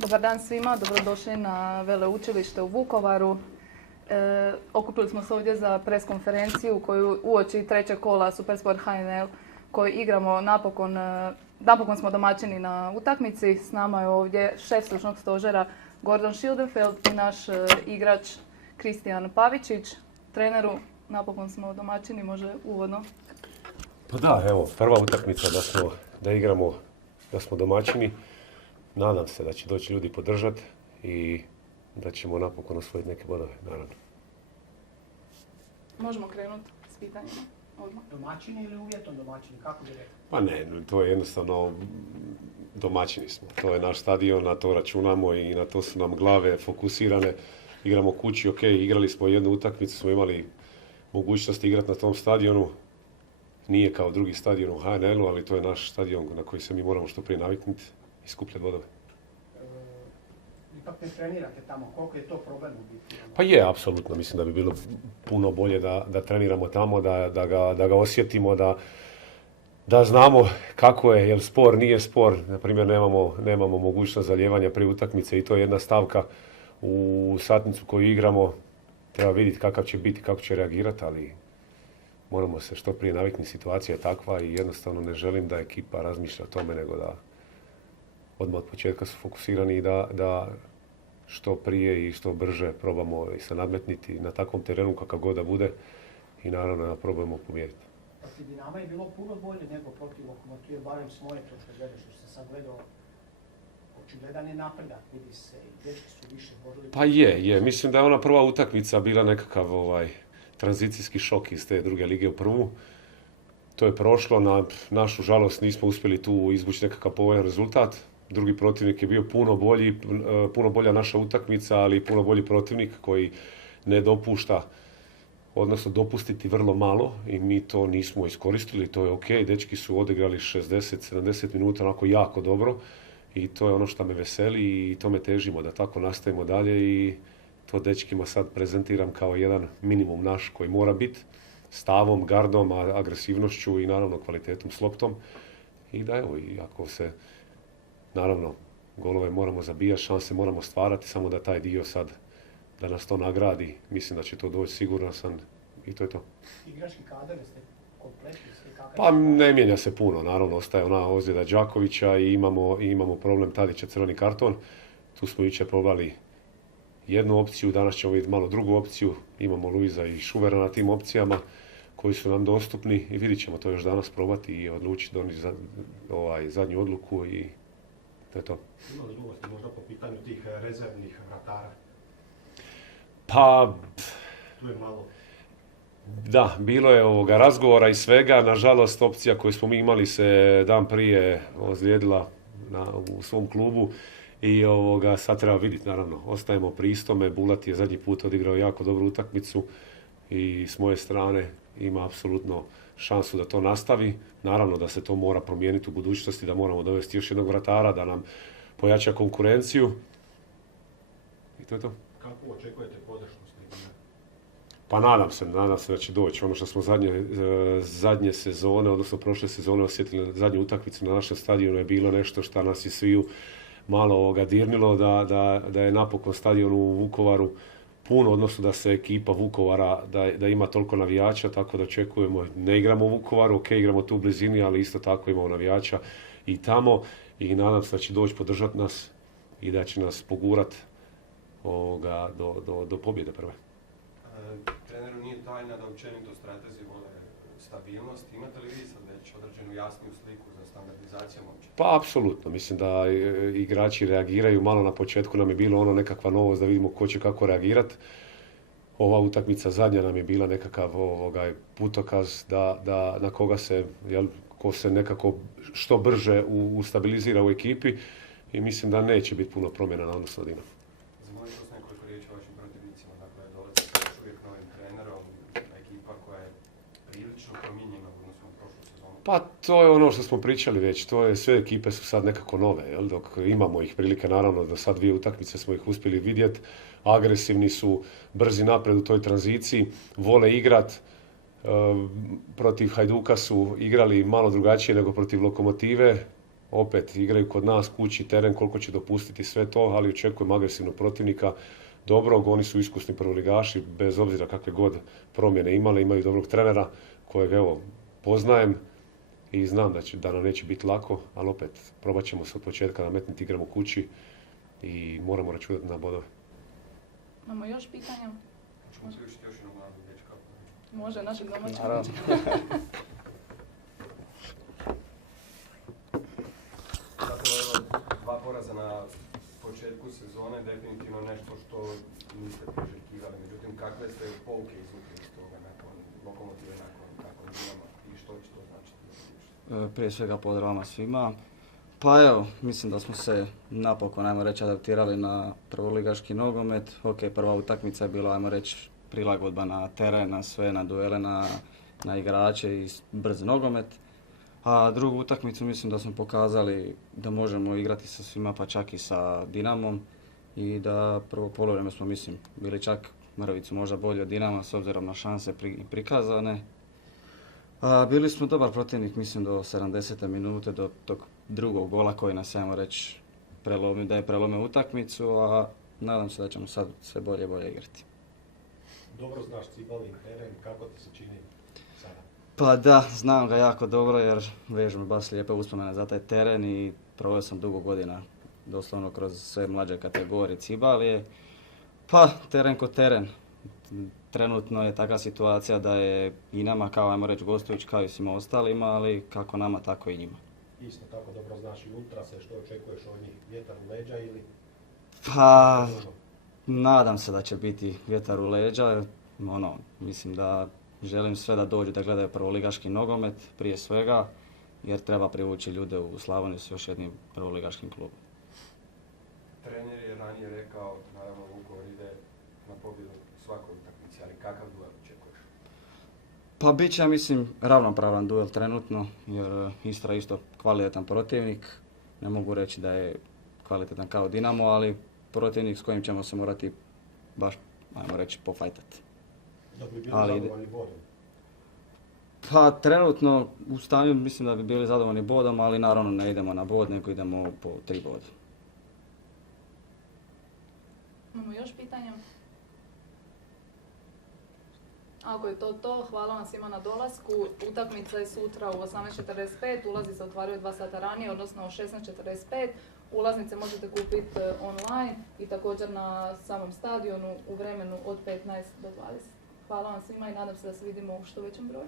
Dobar dan svima, dobrodošli na Veleučilište u Vukovaru. Okupili smo se ovdje za preskonferenciju koju uoči trećeg kola Supersport HNL koju igramo napokon smo domaćini na utakmici. S nama je ovdje šef stručnog stožera Gordon Schildenfeld i naš igrač Kristijan Pavičić. Treneru, napokon smo domaćini, može uvodno? Pa da, evo, prva utakmica da igramo, da smo domaćini. Nadam se da će doći ljudi podržati i da ćemo napokon osvojiti neke bodove, naravno. Možemo krenuti s pitanjima odmah. Domaćini ili uvjetno domaćini? Kako bi rekao? Pa ne, to je jednostavno domaćini smo. To je naš stadion, na to računamo i na to su nam glave fokusirane. Igramo kući, ok, igrali smo jednu utakmicu, smo imali mogućnost igrati na tom stadionu. Nije kao drugi stadion u HNL-u, ali to je naš stadion na koji se mi moramo što prije naviknuti i skupljati bodove. Ipak ne trenirate tamo, koliko je to problem u biti? Pa je, apsolutno. Mislim da bi bilo puno bolje da treniramo tamo, da ga osjetimo, da znamo kako je, jer spor nije spor. Naprimjer, nemamo mogućnost zalijevanja prije utakmice i to je jedna stavka u satnicu koju igramo. Treba vidjeti kakav će biti, kako će reagirati, ali moramo se što prije naviknuti, situacija je takva i jednostavno ne želim da ekipa razmišlja o tome, nego da odmah od početka su fokusirani i da što prije i što brže probamo i se nadmetniti na takvom terenu kakav god da bude i naravno da probujemo pobijediti. Protiv Dinama je bilo puno bolje nego protiv Lokomotive, barem s moje točke gleda, što sam sad gledao. Očigledan je napredak, vidi se i dečki su više borili. Pa je. Mislim da je ona prva utakmica bila nekakav tranzicijski šok iz te druge lige u prvu. To je prošlo, na našu žalost nismo uspjeli tu izvući nekakav povoljan rezultat. Drugi protivnik je bio puno bolja naša utakmica, ali i puno bolji protivnik koji ne dopušta, odnosno dopustiti vrlo malo i mi to nismo iskoristili, to je ok. Dečki su odigrali 60-70 minuta onako jako dobro i to je ono što me veseli i tome težimo da tako nastavimo dalje i to dečkima sad prezentiram kao jedan minimum naš koji mora biti stavom, gardom, agresivnošću i naravno kvalitetom s loptom i da evo, i ako se naravno golove moramo zabijati, šanse moramo stvarati, samo da taj dio sad, da nas to nagradi, mislim da će to doći, siguran sam i to je to. Igrački kadar ste kompletni, sve kakav? Pa ne mijenja se puno, naravno ostaje ona ozljeda Đakovića i imamo problem Tadića crveni karton. Tu smo jučer probali jednu opciju, danas ćemo vidjeti malo drugu opciju, imamo Luiza i Šuvera na tim opcijama koji su nam dostupni i vidit ćemo to još danas probati i odlučiti donijeti zadnju odluku i to je to. Ima li novosti možda po pitanju tih rezervnih vratara? Pa, Tu je malo. da, bilo je razgovora i svega. Nažalost, opcija koju smo mi imali se dan prije ozlijedila u svom klubu i sad treba vidjeti, naravno. Ostajemo pri istome. Bulat je zadnji put odigrao jako dobru utakmicu i s moje strane ima apsolutno šansu da to nastavi. Naravno da se to mora promijeniti u budućnosti, da moramo dovesti još jednog vratara, da nam pojača konkurenciju. I to je to. Kako očekujete podršku slike? Pa nadam se da će doći. Ono što smo zadnje sezone, odnosno prošle sezone osjetili na zadnju utakmicu na našem stadionu je bilo nešto što nas je sviju malo dirnilo, da je napokon stadion u Vukovaru puno, odnosno da se ekipa Vukovara, da ima toliko navijača, tako da očekujemo, ne igramo u Vukovaru, ok, igramo tu u blizini, ali isto tako imamo navijača i tamo i nadam se da će doći podržati nas i da će nas pogurati do pobjede prve. Treneru nije tajna da općenito stratezi vole stabilnost. Imate li vi sad već određenu jasniju sliku za standardizacijom opće? Pa apsolutno, mislim da igrači reagiraju, malo na početku nam je bilo nekakva novost da vidimo ko će kako reagirati. Ova utakmica zadnja nam je bila nekakav putokaz na koga se, ko se nekako što brže ustabilizira u ekipi i mislim da neće biti puno promjena na odnosu na Dinamo. Zamolit ću s nekoliko riječi o vašim protivnicima, dakle dolazite još uvijek novim trenerom, ekipa koja je prilično promijenjena u odnosu na prošlu sezonu. Pa to je ono što smo pričali već, sve ekipe su sad nekako nove, dok imamo ih prilike, naravno do sad 2 utakmice smo ih uspjeli vidjeti, agresivni su, brzi napred u toj tranziciji, vole igrat, protiv Hajduka su igrali malo drugačije nego protiv Lokomotive, opet igraju kod nas, kući, teren, koliko će dopustiti sve to, ali očekujem agresivnog protivnika, dobrog, oni su iskusni prvoligaši, bez obzira kakve god promjene imali, imaju dobrog trenera kojeg evo poznajem i znam da nam neće biti lako, ali opet probat ćemo se od početka nametnuti, igramo kući i moramo računati na bodove. Imamo još pitanja? Možemo uključiti još jednog mladog dečka. Može, našeg domaćeg. Naravno. Dakle, evo, 2 poraza na početku sezone, definitivno nešto što niste priželjkivali. Međutim, kakve ste pouke izvukli iz toga nakon Lokomotive, nakon Dinama i što će to značiti? Prije svega pozdrav vama svima. Pa evo, mislim da smo se napokon, ajmo reći, adaptirali na prvoligaški nogomet. Ok, prva utakmica je bila, ajmo reći, prilagodba na teren, na sve, na duele, na igrače i brz nogomet. A drugu utakmicu mislim da smo pokazali da možemo igrati sa svima, pa čak i sa Dinamom. I da prvo poluvreme smo, mislim, bili čak mrvicu možda bolji od Dinama s obzirom na šanse prikazane. Bili smo dobar protivnik, mislim, do 70. minute, do tog drugog gola koji nas, ajmo reći, prelomio utakmicu, a nadam se da ćemo sad sve bolje i bolje igrati. Dobro znaš Cibalin teren, kako ti se čini sada? Pa da, znam ga jako dobro jer vežu mi baš lijepe uspomene za taj teren i proveo sam dugo godina, doslovno kroz sve mlađe kategorije Cibalije. Pa, teren ko teren. Trenutno je takva situacija da je i nama, kao ajmo reći, gostujući kao i svima ostalima, ali kako nama, tako i njima. Isto tako dobro znaš i ultrase, što očekuješ od njih, vjetar u leđa ili? Pa, nadam se da će biti vjetar u leđa. Mislim da želim sve da dođu da gledaju prvoligaški nogomet prije svega, jer treba privući ljude u Slavoniju s još jednim prvoligaškim klubom. Trener je ranije rekao, naravno Vukovar ide na pobjedu svakoj utakmici, ali kakav duel očekuješ? Pa bit će, mislim, ravnopravan duel trenutno, jer Istra je isto kvalitetan protivnik. Ne mogu reći da je kvalitetan kao Dinamo, ali protivnik s kojim ćemo se morati baš, ajmo reći, pofajtati. Da bi bili zadovoljni bodom? Pa trenutno u stanju mislim da bi bili zadovoljni bodom, ali naravno ne idemo na bod, nego idemo po 3 boda. Imamo još pitanja? Ako je to, hvala vam svima na dolasku. Utakmica je sutra u 18:45, ulazi se otvaraju 2 sata ranije, odnosno u 16:45. Ulaznice možete kupiti online i također na samom stadionu u vremenu od 15 do 20. Hvala vam svima i nadam se da se vidimo u što većem broju.